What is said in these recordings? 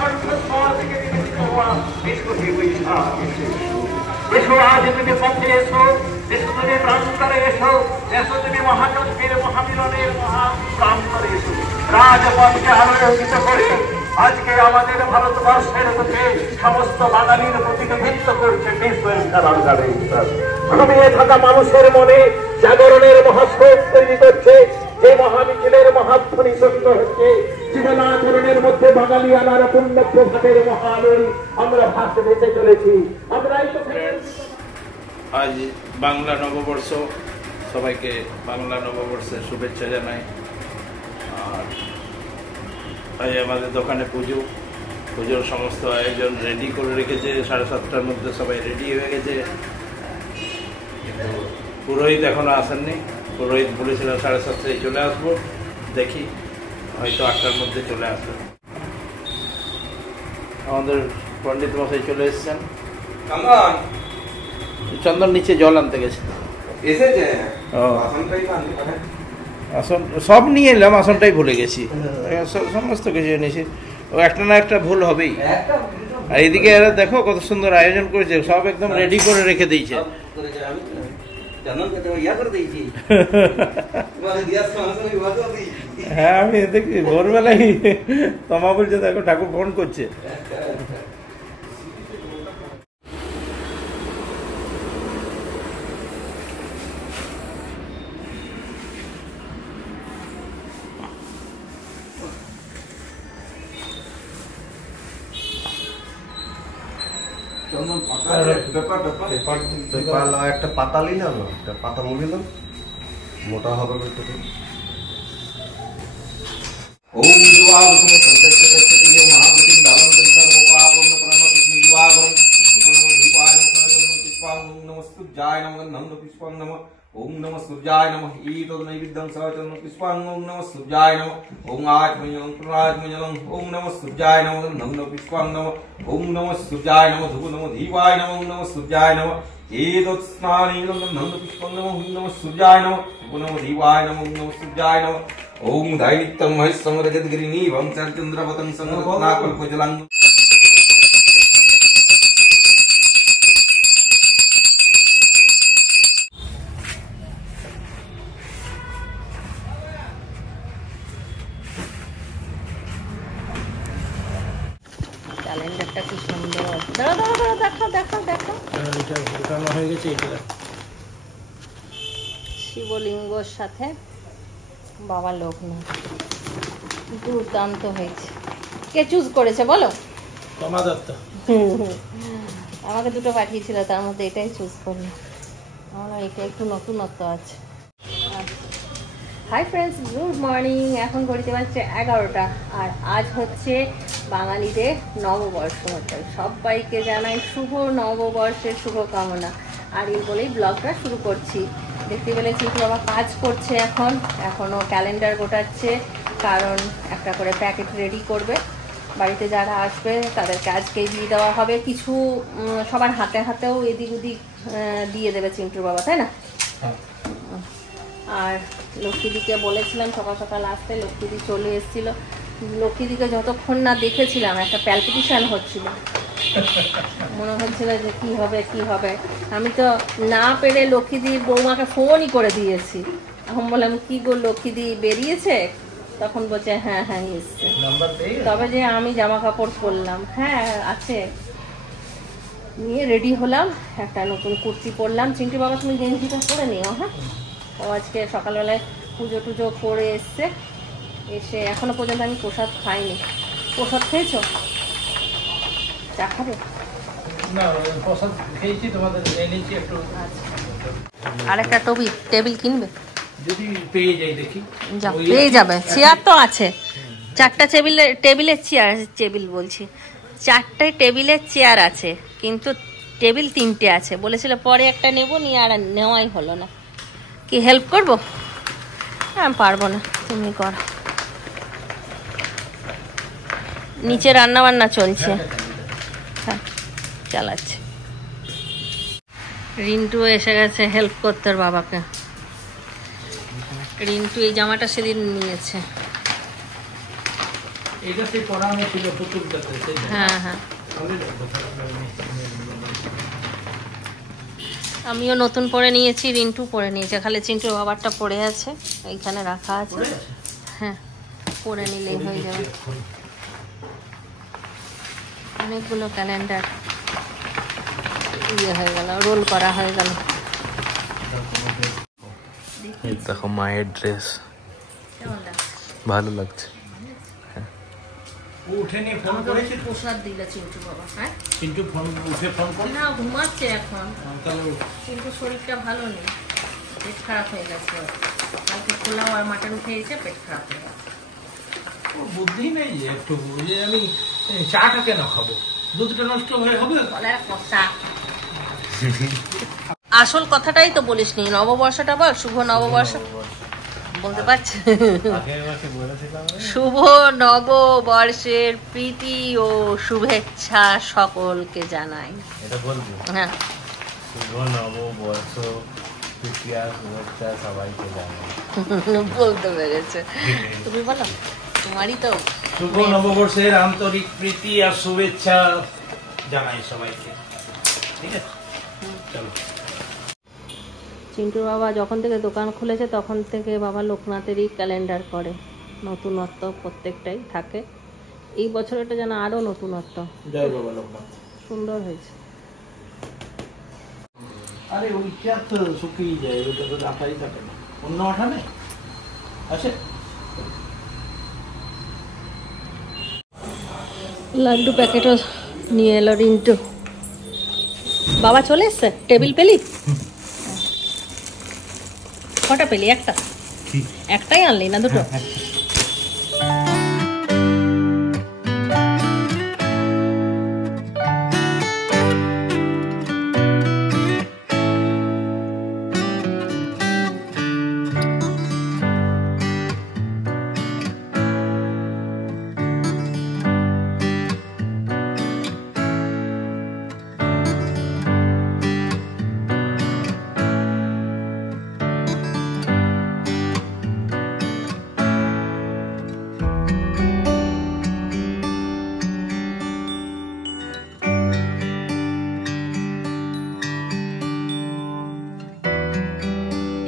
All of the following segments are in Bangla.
কণ্ঠস্বর থেকে নিবেদিত হওয়া বিষ্ণুকে বৈশাখ এসো, আজ তুমি পথে এসো, এসো তুমি প্রান্তরে এসো, এসো তুমি মহাযজ্ঞের মহামিলনের মহাপ্রান্তরে এসো। রাজপথকে আলোকিত করে আজকে আমাদের ভারতবর্ষের মধ্যে সমস্ত বাঙালির প্রতিনিধিত্ব করছে বিশ্বের খেলার গাড়ি ঘুমিয়ে থাকা মানুষের মনে জাগরণের মহাস্রোত তৈরি করছে। যে মহামিছিলের মহাধ্বনি শব্দ হচ্ছে জীবনাচরণের মধ্যে বাঙালি আনার পূর্ণ প্রভাতের মহানরী আমরা ভাসে ভেসে চলেছি। আমরাই তো আজ বাংলা নববর্ষ, সবাইকে বাংলা নববর্ষের শুভেচ্ছা জানাই। আর আজ আমাদের দোকানে পুজোর সমস্ত আয়োজন রেডি করে রেখেছে। 7:30টার মধ্যে সবাই রেডি হয়ে গেছে, কিন্তু পুরোহিত এখনো আসেননি। পুরোহিত বলেছিল 7:30টায় চলে আসবো, দেখি হয়তো 8টার মধ্যে চলে আসবে। আমাদের পণ্ডিত মশাই চলে এসেছেন। চন্দন নিচে জল আনতে গেছে, আসন সব নিয়ে এলাম, আসনটাই ভুলে গেছি। সমস্ত কিছু এনেছি, ও একটা না একটা ভুল হবেই। আর এদিকে এরা দেখো কত সুন্দর আয়োজন করেছে, সব একদম রেডি করে রেখে দিয়েছে। হ্যাঁ, আমি দেখি ভোরবেলায় তোমা বলছে দেখো ঠাকুর ফোন করছে। একটা পাতা নিলাম, একটা পাতা মুড়ি দাও, মোটা হবে একটু। ওম জুয়াবুতম সংকল্পতস্তে মহাভূতিং দাবন্तं সর্বপাপং প্রণতস্মি জুয়াগরং সুপর্ণো দীপায় নমঃ পুষ্পাং নমস্তুভ্যায় নমঃ নমঃ পুষ্পাং নমঃ ওম নমঃ সূর্যায় নমঃ ঈতদ নৈবেদ্যং সচন পুষ্পাং ওম নমঃ সূর্যায় নমঃ ওম আত্মযং প্রাজ্ঞযং ওম নমঃ সূর্যায় নমঃ নমঃ পুষ্পাং নমঃ ওম নমঃ সূর্যায় নমঃ ধূপ নমঃ দীপায় নমঃ ওম নমঃ সূর্যায় নমঃ ঈতদ স্নানেন নমঃ পুষ্পাং নমঃ ওম নমঃ সূর্যায় নমঃ ধূপ নমঃ দীপায় নমঃ ওম নমঃ সূর্যায় নমঃ ওম ধাইনিত্যং মহেশ্বং রজতগিরিনীভং চন্দ্রবতং সংগতনাকল্পজলং। ক্যালেন্ডারটা কি সুন্দর, দাঁড়া দেখো দেখো দেখো, এটা ঢোকানো হয়ে গেছে। এটা শিবলিঙ্গর সাথে বাবা লোকনাথ, দুর্দান্ত হয়েছে। কে চুজ করেছে বলো? তোমা দত্ত। আমাকে দুটো পাঠিয়েছিল, তার মধ্যে এটাই চুজ করলো। আমার এটা একটু নতুনত্ব আছে। Hi friends, good morning. এখন ঘড়িতে বাজছে 11টা, আর আজ হচ্ছে বাঙালিদের নববর্ষ। সবাইকে জানাই শুভ নববর্ষের শুভকামনা। আর এই বলেই ব্লগটা শুরু করছি। দেখতে পেলেছি বাবা কাজ করছে, এখনও ক্যালেন্ডার গোটাচ্ছে, কারণ একটা করে প্যাকেট রেডি করবে। বাড়িতে যারা আসবে তাদেরকে আজকেই দিয়ে দেওয়া হবে। কিছু সবার হাতে হাতেও এদিক ওদিক দিয়ে দেবে চিন্টুর বাবা, তাই না? আর লক্ষ্মীদিকে বলেছিলাম সকাল সকাল আসতে, লক্ষ্মীদি চলে এসেছিল। লক্ষ্মীদিকে যতক্ষণ না দেখেছিলাম একটা প্যালপিটেশন হচ্ছিল, মনে হচ্ছিল যে কি হবে কি হবে। আমি তো না পেরে লক্ষ্মীদির বৌমাকে ফোনই করে দিয়েছি। এখন বললাম কি গো লক্ষ্মীদি বেরিয়েছে? তখন বলছে হ্যাঁ হ্যাঁ এসছে। তবে যে আমি জামা কাপড় পরলাম, হ্যাঁ আছে, নিয়ে রেডি হলাম, একটা নতুন কুর্তি পরলাম। চিন্টু বাবা তুমি গেঞ্জিটা পরে নিও। হ্যাঁ, ও আজকে সকালবেলায় পুজো টুজো করে এসছে, এসে এখনো পর্যন্ত আমি প্রসাদ খাইনি। প্রসাদ খেয়েছো? চা খাবে? না, প্রসাদ খেয়েছি, তোমাদের এনেছি একটু। আর একটা টেবিল কিনবে যদি পেয়ে যাই, দেখি। পেয়ে যাবে, চেয়ার তো আছে। 4টা টেবিলের চেয়ার আছে, কিন্তু টেবিল 3টে আছে। বলেছিল পরে একটা নেবো, নিয়ে আর নেওয়াই হলো না। কি হেল্প করবো? হ্যাঁ, পারবো না, তুমি করো। নিচে রান্না বান্না চলছে, হ্যাঁ চালাচ্ছে। রিন্টু এসে গেছে হেল্প করতে ওর বাবাকে। রিন্টু এই জামাটা সেদিন নিয়েছে, এটা সেই পড়ানো ছিল পুতুলটাতে সেই। হ্যাঁ হ্যাঁ, আমিও নতুন পরে নিয়েছি, রিন্টু পরে নিয়েছে, খালি চিন্টুর বাবারটা পড়ে আছে এইখানে রাখা আছে। হ্যাঁ, পরে নিলেই হয়ে যাবে। অনেকগুলো ক্যালেন্ডার ইয়ে হয়ে গেল, রোল করা হয়ে গেল। এই দেখো মায়ের ড্রেস, ভালো লাগছে। উঠেনি, ফোন করেছি। প্রসাদ দিলে চিন্টু বাবা। হ্যাঁ, চিন্টু ফোন উঠে ফোন করে না ঘুমাচ্ছে এখন, তাহলে কিন্তু শরীরটা ভালো নেই, পেট খারাপ হয়ে গেছে। কালকে পোলাও আর মাটন খেয়েছে, পেট খারাপ হয়ে গেছে। ওর বুদ্ধি নেই যে একটু, যে আমি চাটা কেন খাবো, দুধটা নষ্ট হয়ে হবে। গলার কষা। আসল কথাটাই তো বলিসনি, নববর্ষটা বল। শুভ নববর্ষ বলতে পারছি। শুভ নববর্ষের প্রীতি ও শুভেচ্ছা সকলকে জানাই। এটা বলবো? হ্যাঁ, শুভ নববর্ষ, প্রীতি আর শুভেচ্ছা সবাইকে জানাই। বলতে পেরেছে। তুমি বলো, তোমারই তো। শুভ নববর্ষের আন্তরিক প্রীতি আর শুভেচ্ছা জানাই সবাইকে। ঠিক আছে, চলো। চিন্টুর বাবা যখন থেকে দোকান খুলেছে তখন থেকে বাবা লোকনাথেরই ক্যালেন্ডার করে, নতুনত্ব প্রত্যেকটাই থাকে। এই বছর এটা যেন আরো নতুনত্ব, জয় বাবা লোকনাথ। সুন্দর হয়েছে। আরে ওইটা তো শুকিয়ে যায়, ওইটা তো আঠাই থাকে না। অন্য আঠা নেই আছে? লাড্ডু প্যাকেটও নিয়ে এলো রিন্টু। বাবা চলে এসছে, টেবিল পেলি? কটা পেলি? একটা? একটাই আনলি না দুটো?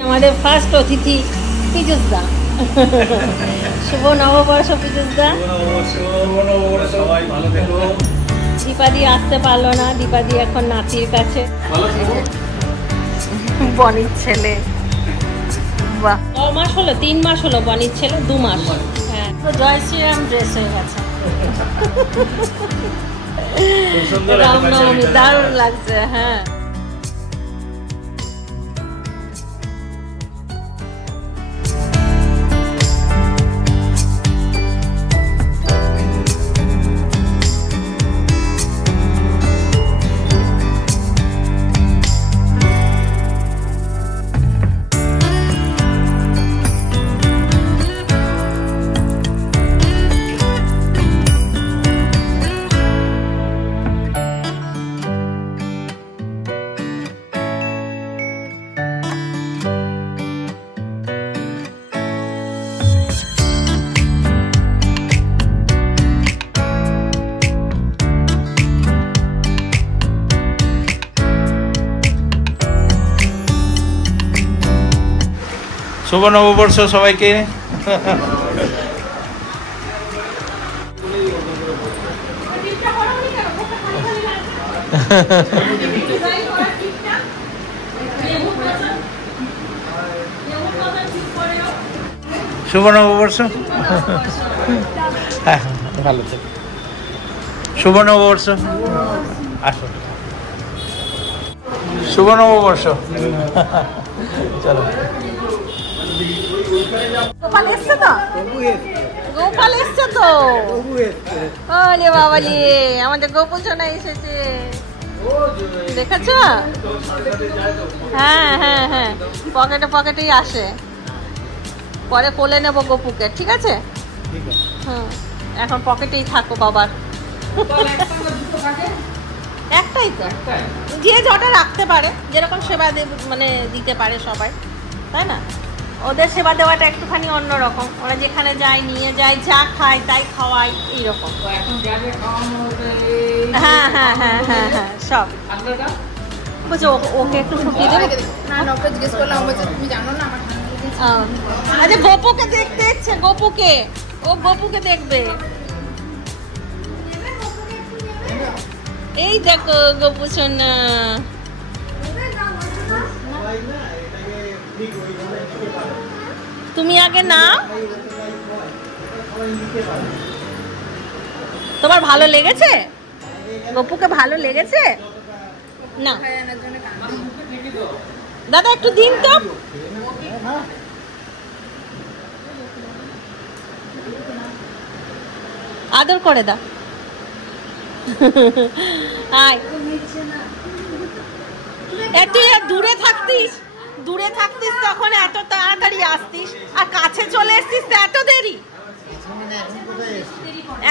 আমাদের ফার্স্ট অতিথি পীযুষ দা। শুভ নববর্ষ পীযুষ দা। সবাই ভালো থেকো। দীপাদি আসতে পারলো না, দীপাদি এখন নাতির কাছে। বনির ছেলে। বাহ, ক মাস হলো? 3 মাস হলো বনির ছেলে, 2 মাস। হ্যাঁ, তো জয় শ্রীরাম ড্রেস হয়ে গেছে। রামনবমী দারুণ লাগছে। হ্যাঁ, শুভ নববর্ষ সবাইকে। শুভ নববর্ষ। ভালো থেকো। শুভ নববর্ষ। আসো, শুভ নববর্ষ। চলো। গোপাল এসছে তো? গোপাল এসছে তো? ওরে বাবালি, আমাদের গোপুল সোনা এসেছে, দেখেছ? হ্যাঁ হ্যাঁ হ্যাঁ, পকেটে পকেটেই আসে। পরে কোলে নেবো গোপুকে, ঠিক আছে? হুম, এখন পকেটেই থাকো বাবার। একটাই তো, যে যটা রাখতে পারে, যেরকম সেবা মানে দিতে পারে সবাই, তাই না? ওদের সেবা দেওয়াটা একটুখানি অন্যরকম, ওরা যেখানে যায় নিয়ে যায়, যা খায় তাই খাওয়ায়, এইরকম। হ্যাঁ হ্যাঁ হ্যাঁ হ্যাঁ হ্যাঁ সব বলছে ওকে একটু ফুটিয়ে দেবে। জিজ্ঞেস করলাম তুমি জানো না আমার আচ্ছা গপুকে দেখতে ইচ্ছে, গপুকে, ও গপুকে দেখবে। এই দেখো গপু সোনা, তুমি আগে নাও। তোমার ভালো লেগেছে? গপুকে ভালো লেগেছে না? দাদা একটু দিন তো। আদর করে দাও। আয় একটু দূরে থাকতিস, দূরে থাকতিস তখন এত তাড়াতাড়ি আসতিস, আর কাছে চলে এসছিস তো এত দেরি।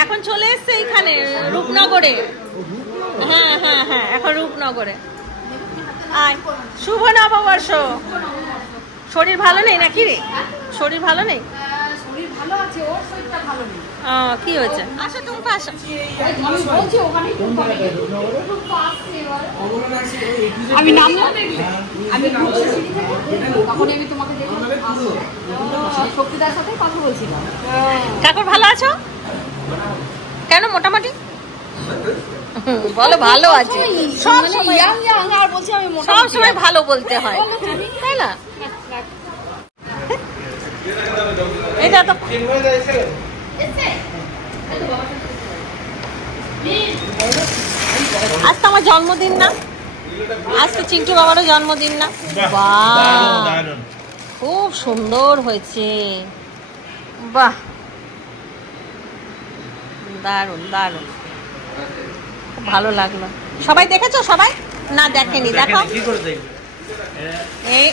এখন চলে এসছে এইখানে রূপনগরে। হ্যাঁ হ্যাঁ হ্যাঁ এখন রূপনগরে। আয় শুভ নববর্ষ। শরীর ভালো নেই নাকি রে? শরীর ভালো নেই? শরীর ভালো আছে, ওর শরীরটা ভালো নেই। কি হয়েছে? আসো তুমি আসো। আমি নামলাম দেখলে, আমি তখন আমি তোমাকে শক্তিদার সাথে কথা বলছিলাম। কাকুর ভালো আছো? কেন মোটামুটি বলো ভালো আছে, সব সময় আর বলছি আমি সব সময় ভালো বলতে হয়, তাই না? এটা তো আজ তো আমার জন্মদিন না, আজ তো চিন্টু বাবারও জন্মদিন না। বাহ খুব সুন্দর হয়েছে, বাহ দারুণ দারুণ, খুব ভালো লাগলো। সবাই দেখেছো? সবাই না দেখেনি, দেখো এই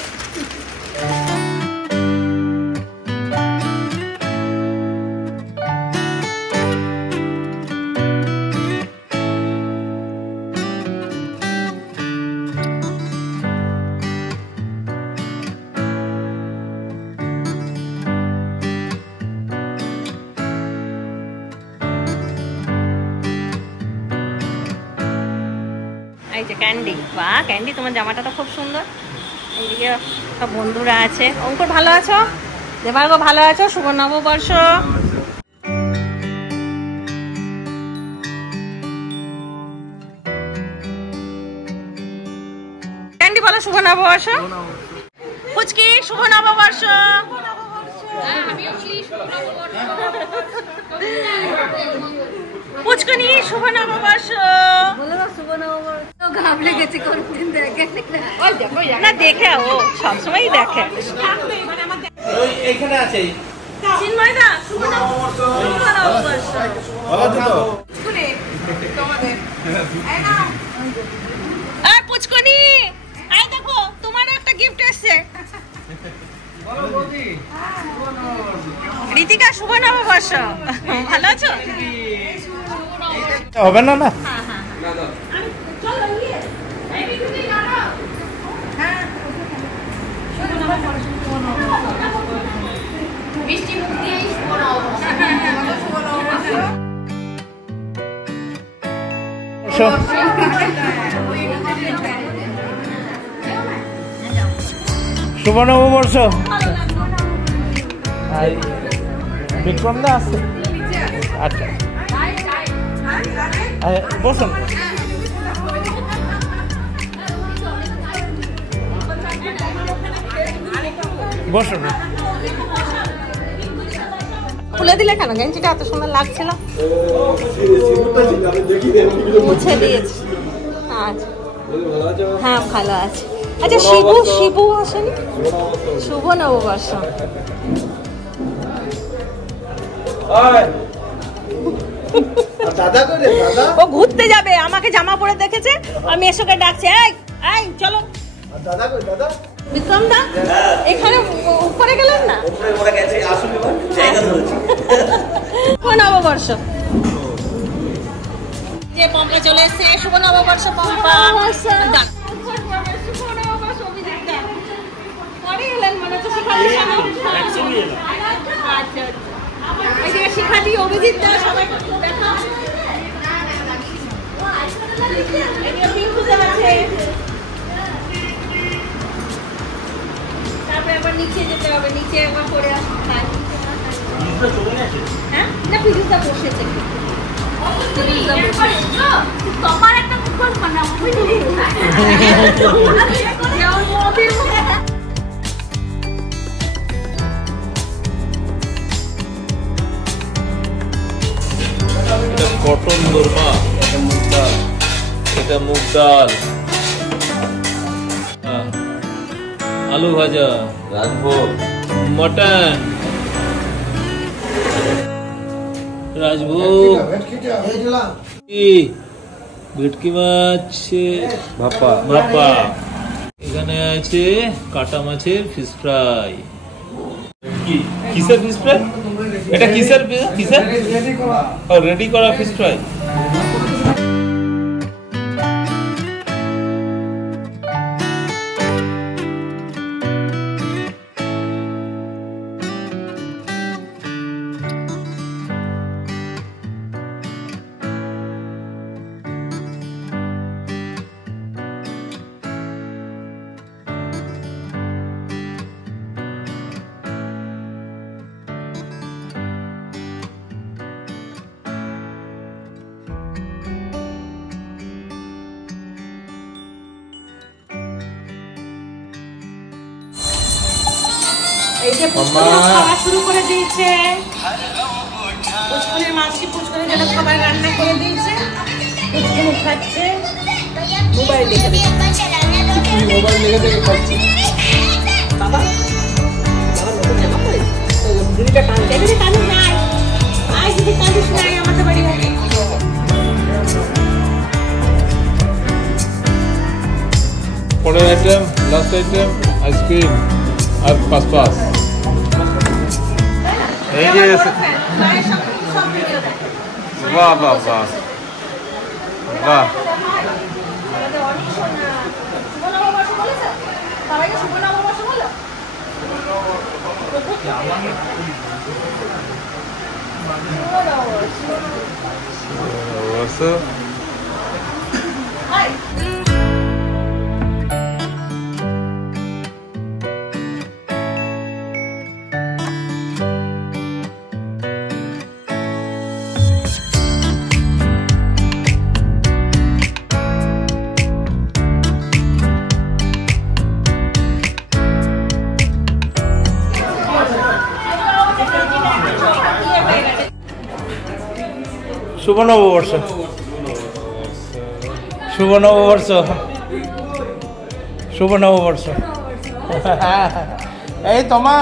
ক্যান্ডি। বাহ ক্যান্ডি, তোমার জামাটা তো খুব সুন্দর। এইদিকে সব বন্ধুরা আছে। অঙ্কুর ভালো আছো? দেবার্গ ভালো আছো? শুভ নববর্ষ। ক্যান্ডি বলো শুভ নববর্ষ। পুচকি শুভ নববর্ষ। পুচকুনি শুভ নববর্ষ। ঘাবলে গেছে কোনদিন দেখে না, দেখে ও সবসময় দেখে। এইখানে আছে চিন্ময়দা শুভ নববর্ষ। পুচকুনি আই দেখো তোমারও একটা গিফট এসছে। ঋতিকা শুভ নববর্ষ। ভালো আছো? হবে না না বৃষ্টি মুখ দিয়েই শুভ নববর্ষ। শুভ নববর্ষ। বিক্রম দা আসছে? আচ্ছা বসুন। বসুন। খুলে দিলে কেন? গেঞ্জিটা এত সুন্দর লাগছিল। মুছে দিয়েছি। আচ্ছা হ্যাঁ ভালো আছে। আচ্ছা শিবু, শিবু আসেনি? শুভ নববর্ষ। ও ঘুরতে যাবে, আমাকে জামা পরে দেখেছে, আমি এসোকে ডাকছে এই এই চলো। বিক্রম দা এখানে উপরে গেলেন না? নববর্ষ যে পম্পা চলে এসছে। শুভ নববর্ষ পম্পা। পরে এলেন মনে হচ্ছে আচ্ছা এই যে শিখাটি অভিজিৎ দা সবাই দেখা এই যে পিঙ্কু দা আছে তারপরে আবার নিচে যেতে হবে নিচে একবার পড়ে আসতে হয় হ্যাঁ না পিঙ্কুটা বসেছে তোমার একটা মুখোশ বানাবো বুঝলি যেমন মোদির মুখে এটা কটন দোরমা, এটা মুগ ডাল, আলু ভাজা, রাজভোগ, মটন, রাজভোগ, ভেটকি মাছ ভাপা, এখানে আছে কাটা মাছের ফিশ ফ্রাই। কিসের ফিশ ফ্রাই? এটা কিসের রেডি করা ফিশ ফ্রাই। এই যে পুষ্করিও খাওয়া শুরু করে দিয়েছে পুষ্করির মাসি পুষ্করির জন্য খাবার রান্না করে দিয়েছে পুষ্করি খাচ্ছে মোবাইল দেখে খাচ্ছে বাবা নতুন জামা পরেছে দুইটা কাঁদছে এখানে কাঁদু নাই আই যদি কাঁদিস নাই আমাদের বাড়ি হবে পরের আইটেম, লাস্ট আইটেম আইসক্রিম আর পাস। এই যে বাহ বাহ বাহ বাহ, শুভ নববর্ষ, শুভ নববর্ষ, শুভ নববর্ষ। এই তোমা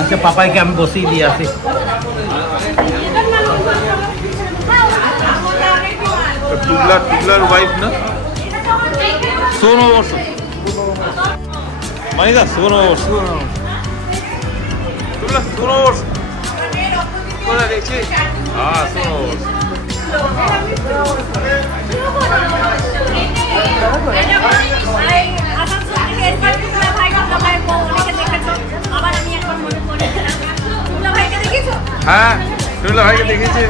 আচ্ছা পাপাইকে আমি বসিয়ে দিয়ে আসি। টুবলার ওয়াইফ না, শুভ নববর্ষ মানিদা, শুভ নববর্ষ, টুবলা শুভ নববর্ষ কোথায় দেখছি? হ্যাঁ শুভ নববর্ষ। হ্যাঁ টুবলা ভাইকে দেখেছি।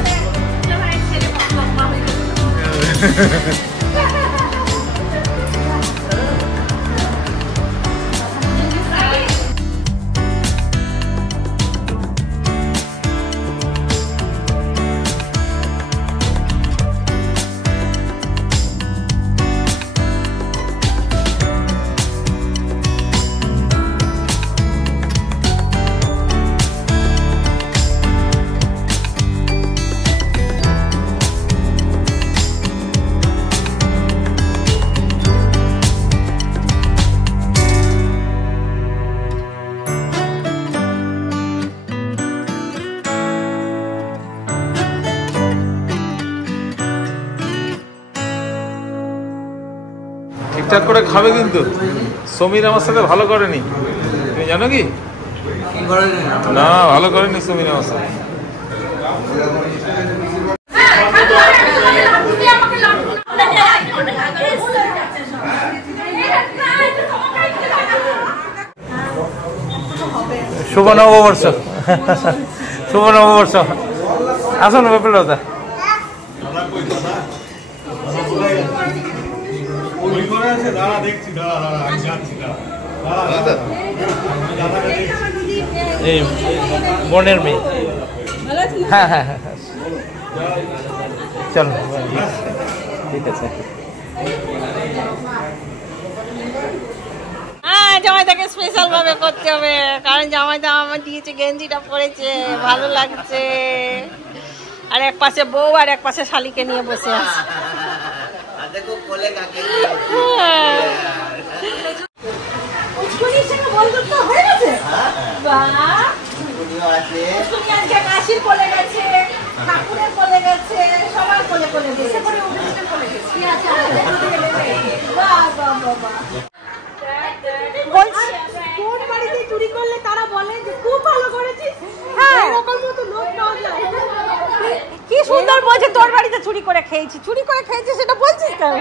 ঠিকঠাক করে খাবে কিন্তু সমীর আমার সাথে ভালো করেনি, তুমি জানো কি? না ভালো করেনি সমীর আমার সাথে। শুভ নববর্ষ, শুভ নববর্ষ। আসুন বিপ্লবদা। এই বোনের মেয়ে। হ্যাঁ হ্যাঁ হ্যাঁ, চলো ঠিক আছে। জামাইটাকে স্পেশাল ভাবে করতে হবে, কারণ জামাইটা আমার দিয়েছে, গেঞ্জিটা পরেছে, ভালো লাগছে। আর এক পাশে বউ আর এক পাশে শালিকে নিয়ে বসে আছে। কাশির কোলে গেছে, ঠাকুরের কোলে গেছে, সবার কোলে কোলে গেছে। তোর বাড়িতে চুরি করলে তারা বলে যে খুব ভালো করেছিস। হ্যাঁ, এরকম মতো লোক পাওয়া যায়। কি সুন্দর বলছে তোর বাড়িতে চুরি করে খেয়েছি, চুরি করে খেয়েছি, সেটা বলছিস কেন?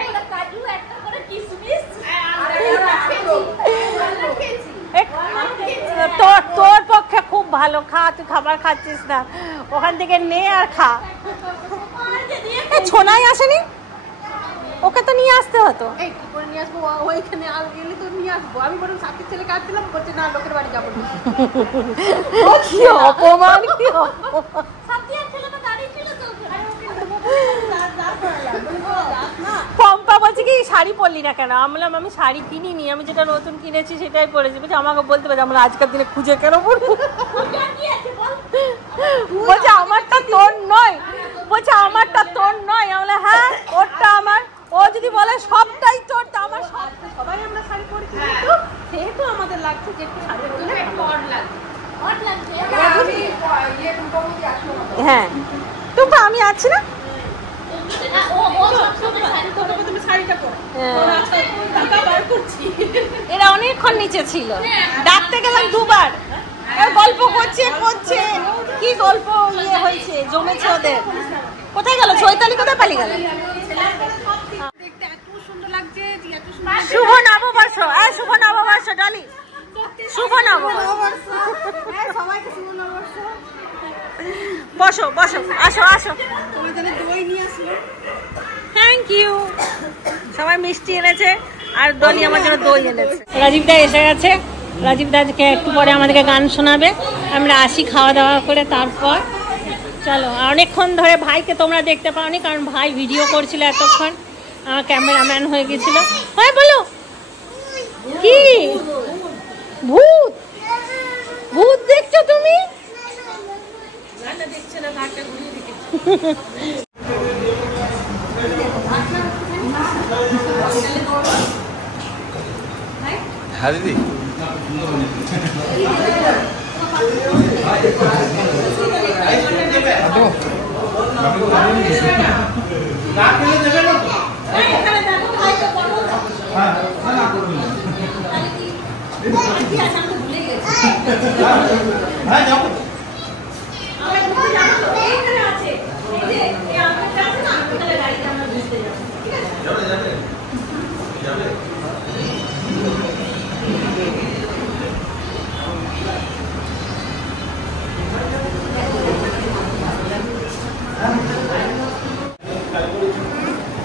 তোর পক্ষে খুব ভালো, খা, তুই খাবার খাচ্ছিস না, ওখান থেকে নে আর খা। ছোনাই আসেনি, ওকে তো নিয়ে আসতে হতো। নিয়ে আসবো, ওইখানে গেলে তো নিয়ে আসবো। আমি বরং সাথে ছেলে কাটছিলাম, করছে না লোকের বাড়ি যাবো। কি অপমান, কি অপমান। পম্পা বলছে কি শাড়ি পরলি না কেন? বললাম আমি শাড়ি কিনিনি, আমি যেটা নতুন কিনেছি সেটাই পরেছি। বলছে আমাকে বলতে পারছি আমরা আজকের দিনে খুঁজে কেন পড়বো? বলছে আমারটা তোর নয়, বলছে আমারটা তোর নয়। আমরা হ্যাঁ ওরটা আমার। ও যদি বলে সবটাই তোর, তা আমার সবাই আমরা শাড়ি পরেছি, সেহেতু আমাদের লাগছে যে একটু শাড়ি পরলে হ্যাঁ। টুম্পা আমি আছি না, এরা অনেকক্ষণ নিচে ছিল, ডাকতে গেলাম দুবার, গল্প করছে করছে, কি গল্প ইয়ে হয়েছে জমেছে ওদের। কোথায় গেল চৈতালি, কোথায় পালিয়ে গেল? শুভ নববর্ষ, শুভ নববর্ষ ডলি, শুভ নববর্ষ। বসো বসো, আসো আসো। Thank you. সবাই মিষ্টি এনেছে আর ডলি আমার জন্য দই এনেছে। রাজীব দা এসে গেছে, রাজীব দাকে একটু পরে আমাদেরকে গান শোনাবে। আমরা আসি খাওয়া দাওয়া করে, তারপর চলো। অনেকক্ষণ ধরে ভাইকে তোমরা দেখতে পাওনি, কারণ ভাই ভিডিও করছিল এতক্ষণ, আমার ক্যামেরাম্যান হয়ে গেছিল। হ্যাঁ বলো, কি ভূত? ভূত দেখছো তুমি? হ্যাঁ দিদি,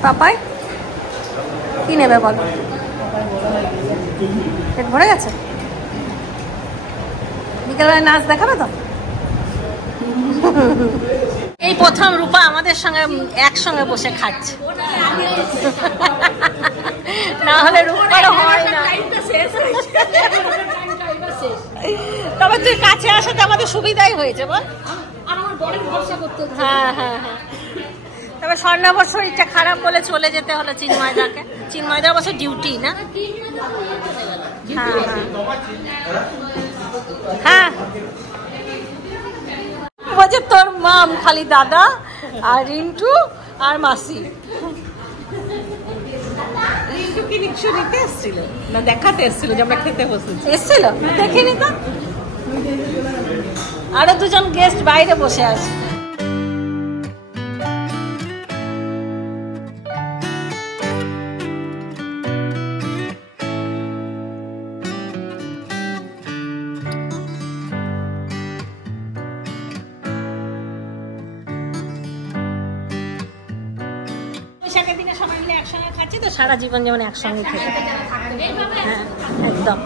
পাপাই কি নেবে বলো? পেট ভরে গেছে? বিকেলবেলায় নাচ দেখাবে তো? এই প্রথম রূপা আমাদের সঙ্গে একসঙ্গে বসে খাচ্ছে, না হলে রূপারও হয় না। তবে তুই কাছে আসাতে আমাদের সুবিধাই হয়েছে বল। হ্যাঁ হ্যাঁ হ্যাঁ। তবে স্বর্ণাবর শরীরটা খারাপ বলে চলে যেতে হলো চিন্ময়দাকে। চিন্ময়দা অবশ্য ডিউটি না। হ্যাঁ হ্যাঁ, বলছে তোর মাম খালি দাদা আর রিন্টু আর মাসি। রিন্টু কি নিশ্চয় নিতে এসেছিল না দেখাতে এসেছিল যে আমরা খেতে বসেছি? এসেছিল, দেখিনি তো। আরো দুজন গেস্ট বাইরে বসে আছে। বৈশাখের দিনে সবাই মিলে একসঙ্গে খাচ্ছি তো, সারা জীবন যেমন একসঙ্গে খেতে। হ্যাঁ একদম।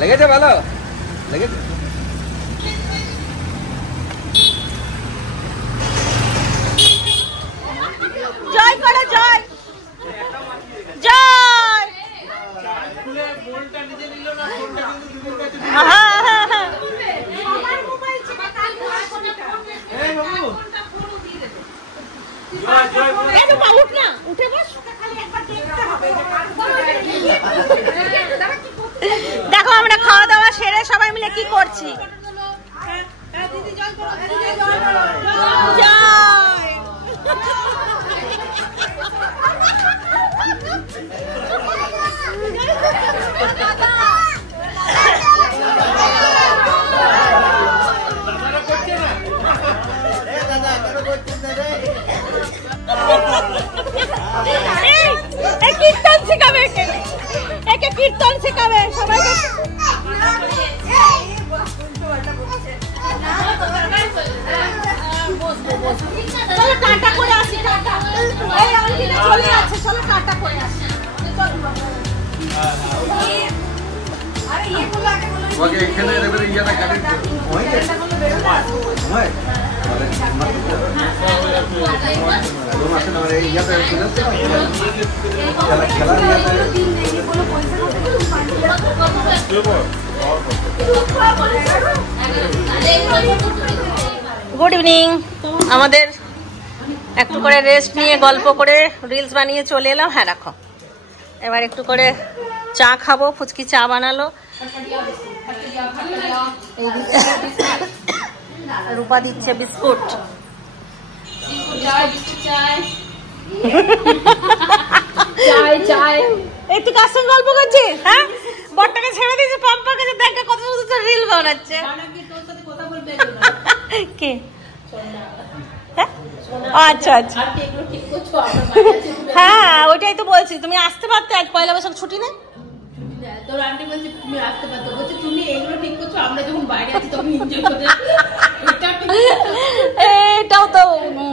লেগেছে ভালো লেগেছে। জয় করো, জয় জয়। উঠে বস। দেখো আমরা খাওয়া দাওয়া সেরে সবাই মিলে কি করছি। কীর্তন শেখাবে, একে কীর্তন শেখাবে সবাইকে। চলো টাটা করে আসি, টাটা। এই অনেকদিন চলে যাচ্ছে, চলো টাটা করে আসি। ওকে এখানে এবারে ইয়াটা কাটে হয় হয় রুম আছে না মানে ইয়াটা চলে আসছে খেলা খেলা ইয়াটা গুড ইভিনিং। আমাদের একটু করে রেস্ট নিয়ে গল্প করে রিলস বানিয়ে চলে এলাম। হ্যাঁ রাখো। এবার একটু করে চা খাবো, ফুচকি চা বানালো। রূপা দিচ্ছে বিস্কুট। এই তুই কার সঙ্গে গল্প করছিস? হ্যাঁ বরটাকে ছেড়ে দিয়েছে, পাম্পার কাছে দেখা কত সুন্দর রিল বানাচ্ছে। কে? আচ্ছা আচ্ছা, হ্যাঁ ওইটাই তো বলছি, তুমি আসতে পারতে, আজ পয়লা বৈশাখ ছুটি নেই। তোর আন্টি বলছে তুমি আসতে পারতো, বলছে তুমি এগুলো ঠিক করছো, আমরা যখন বাইরে আছি তখন এনজয় করতে। এটাও তো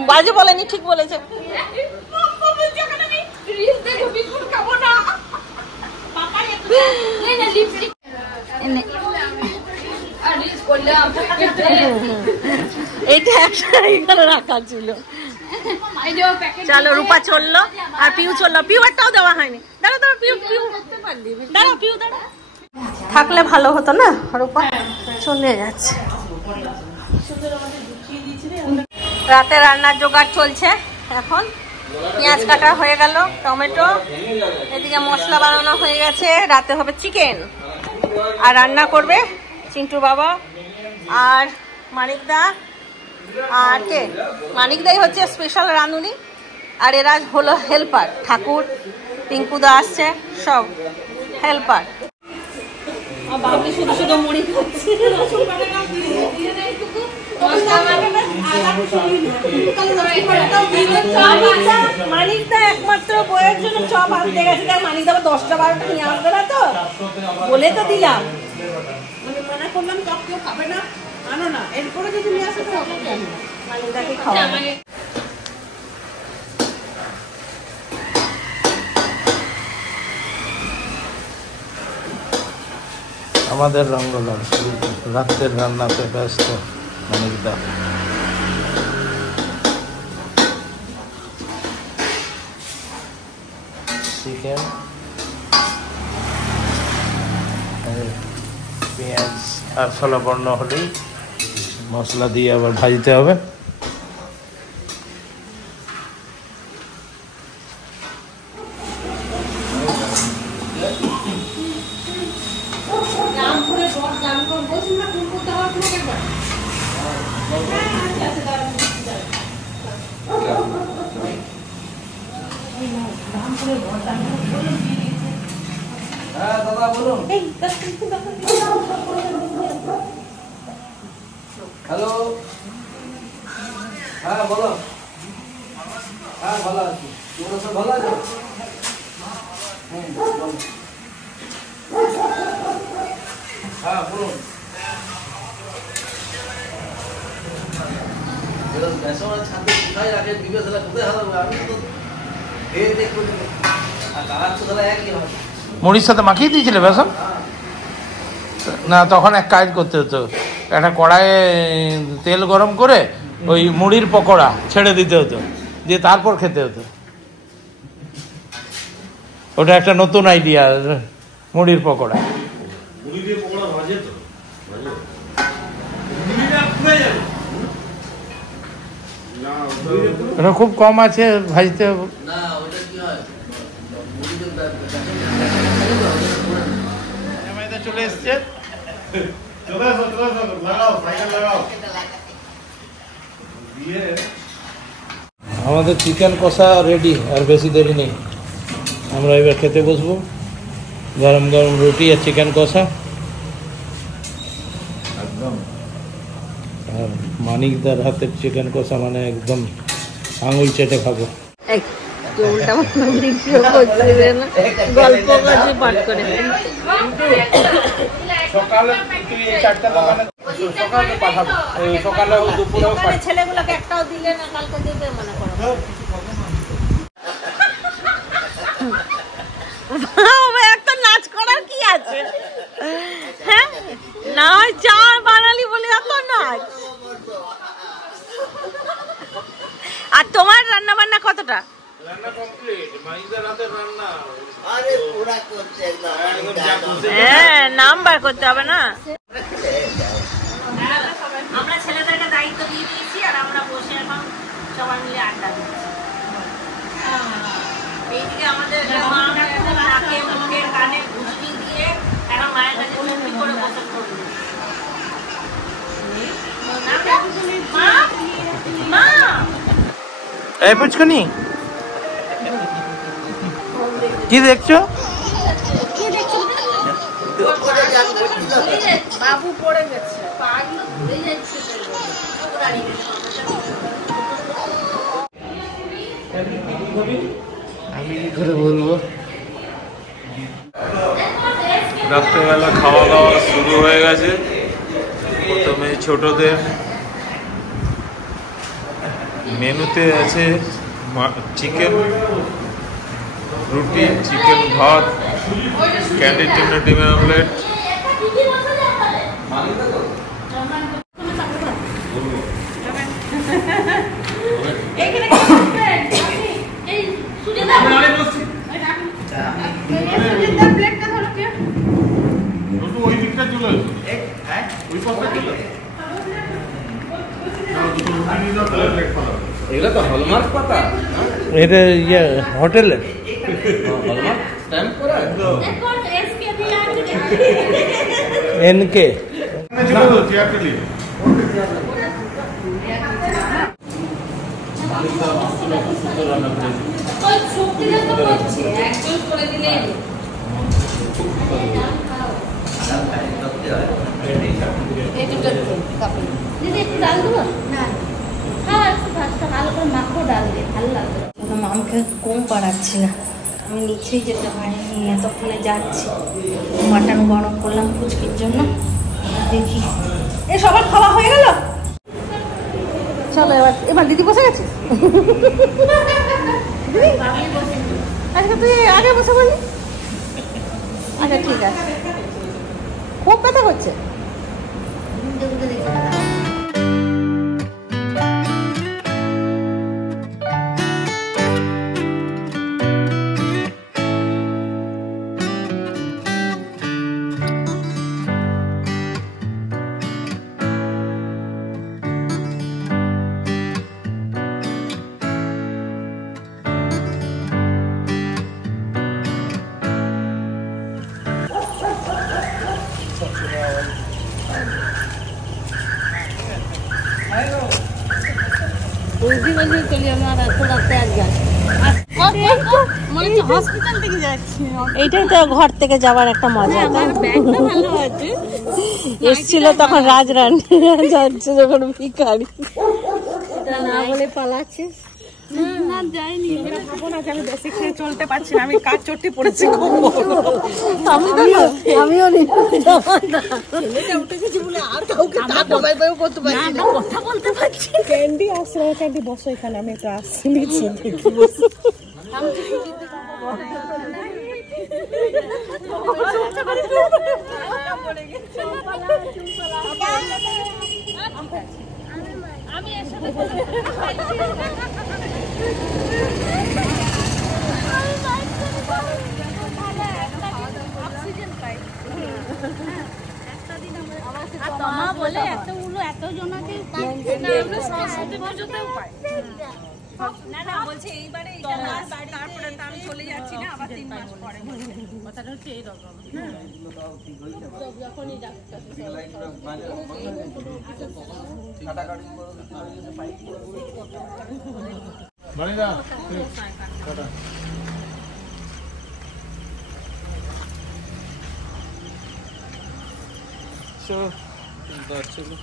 বাজে বলেনি, ঠিক বলেছে। এইটা একটা এখানে রাখা ছিল। চলো রূপা চললো আর পিউ চললো, পিউ একটাও দেওয়া হয়নি। দাঁড়া দাঁড়া পিউ, পিউ দাঁড়া, পিউ দাঁড়া। থাকলে ভালো হতো না, রূপা চলে যাচ্ছে। রাতে রান্নার জোগাড় চলছে এখন। পেঁয়াজ কাটা হয়ে গেল, টমেটো, এদিকে মশলা বানানো হয়ে গেছে। রাতে হবে চিকেন আর রান্না করবে চিন্টু বাবা আর মানিকদা। আর কে? মানিকদাই হচ্ছে স্পেশাল রাঁধুনি আর এরা হলো হেল্পার। ঠাকুর পিঙ্কুদা আসছে, সব হেল্পার। বাবলি শুধু শুধু মুড়ি খাচ্ছে। মানিকদা একমাত্র বইয়ের জন্য চপ আনতে গেছে, তাই মানিকদা 10টা 12টা নিয়ে আসবে না, তো বলে তো দিলাম, মানা করলাম চপ কেউ খাবে না, আনো না, এরপরে যদি নিয়ে আসে তো মানিকদাকে খাওয়াবো। আমাদের রঙ্গলাল রাত্রের রান্নাতে ব্যস্ত মানিকদা। চিকেন, পেঁয়াজ আর স্থলবর্ণ হলেই মশলা দিয়ে আবার ভাজতে হবে। হ্যাঁ দাদা বলুন। হ্যালো, হ্যাঁ বলো। হ্যাঁ ভালো আছি, তোমরা সব ভালো আছো? হ্যাঁ বলুন। ছাদে কোথায় রাখে বিবেচনা কোথায় হারাবো? আমি তো খেয়ে দেখবো আর কালার তো তারা একই হবে। মুড়ির সাথে মাখিয়ে দিয়েছিলে বেসন? না, তখন এক কাজ করতে হতো, একটা কড়াইয়ে তেল গরম করে ওই মুড়ির পকোড়া ছেড়ে দিতে হতো, দিয়ে তারপর খেতে হতো। ওটা একটা নতুন আইডিয়া, মুড়ির পকোড়া। ওটা খুব কম আছে, ভাজতে হবে। না ওটা কি হয়, চলে এসছে, আমাদের চিকেন কষা রেডি, আর বেশি দেরি নেই। আমরা এবার খেতে বসবো। গরম গরম রুটি আর চিকেন কষা, আর মানিকদার হাতের চিকেন কষা মানে একদম আঙুল চেটে খাবো। গল্প করছে পাঠ করে। সকালে তুই এই চারটা দোকানে সকালে পাঠাবো, সকালে দুপুরেও ছেলেগুলোকে একটাও দিলে না, কালকে দেবে মনে করো। একটা নাচ করার কি আছে? হ্যাঁ না, চা বানালি বলে এত নাচ। আর তোমার রান্না বান্না কতটা? রান্না কমপ্লিট, মাইজার হাতের রান্না। আরে পুরা করছে একদম। হ্যাঁ, নাম্বার করতে হবে না। আমরা ছেলেদেরকে দায়িত্ব দিয়ে দিয়েছি, আর আমরা বসে এখন সবাই মিলে আড্ডা দিচ্ছি। এইদিকে আমাদের মা নাকে মুখে কানে ঘুষি দিয়ে এখন মায়ের কাছে চুপি করে বসে করবে। মা এই পুচকুনি কি দেখছো? বাবু পড়ে গেছে, পাগুলো ধরে যাচ্ছে। আমি কি করে বলবো? রাত্রেবেলা খাওয়া দাওয়া শুরু হয়ে গেছে। প্রথমে ছোটদের মেনুতে আছে চিকেন রুটি, চিকেন ভাত, ক্যান্ডি টিন্ডা, ডিমের অমলেট। এগুলো তো হলমার্ক পাতা, এটা ইয়ে হোটেলের হলমার্ক স্ট্যাম্প করা। এনকে মামকে কম পাড়াচ্ছি না, আমি নিচেই যেতে পারিনি, এতক্ষণে যাচ্ছি। মাটন গরম করলাম ফুচকির জন্য, দেখি। এ সবার খাওয়া হয়ে গেল? চলো এবার দিদি বসে গেছে। আচ্ছা তুই আগে বসে বললি। আচ্ছা ঠিক আছে, খুব ব্যথা করছে। এইটাই তো ঘর থেকে যাওয়ার একটা মজা। এসছিল তখন রাজরানী, যাচ্ছে যখন ভিখারি, না বলে পালাচ্ছে। না যাইনি, আমি বেশি খেয়ে চলতে পারছি না, আমি কাজ চটে পড়েছি খুব। আমিও উঠে গেছি বলে আর কাউকে করতে পারছি না, কথা বলতে পারছি। ক্যান্ডি আসছে, ক্যান্ডি বসো এখানে, আমি একটু আসছি নিচ্ছি। আমি বলে এতগুলো এতজনকে সরস্বতী পুজোতেও পাই না, না বলছে এইবারে তারপরে তো আমি চলে যাচ্ছি না, আবার 3 মাস পরে। কথাটা হচ্ছে এইরকম, যখনই ডাক্তার চলো।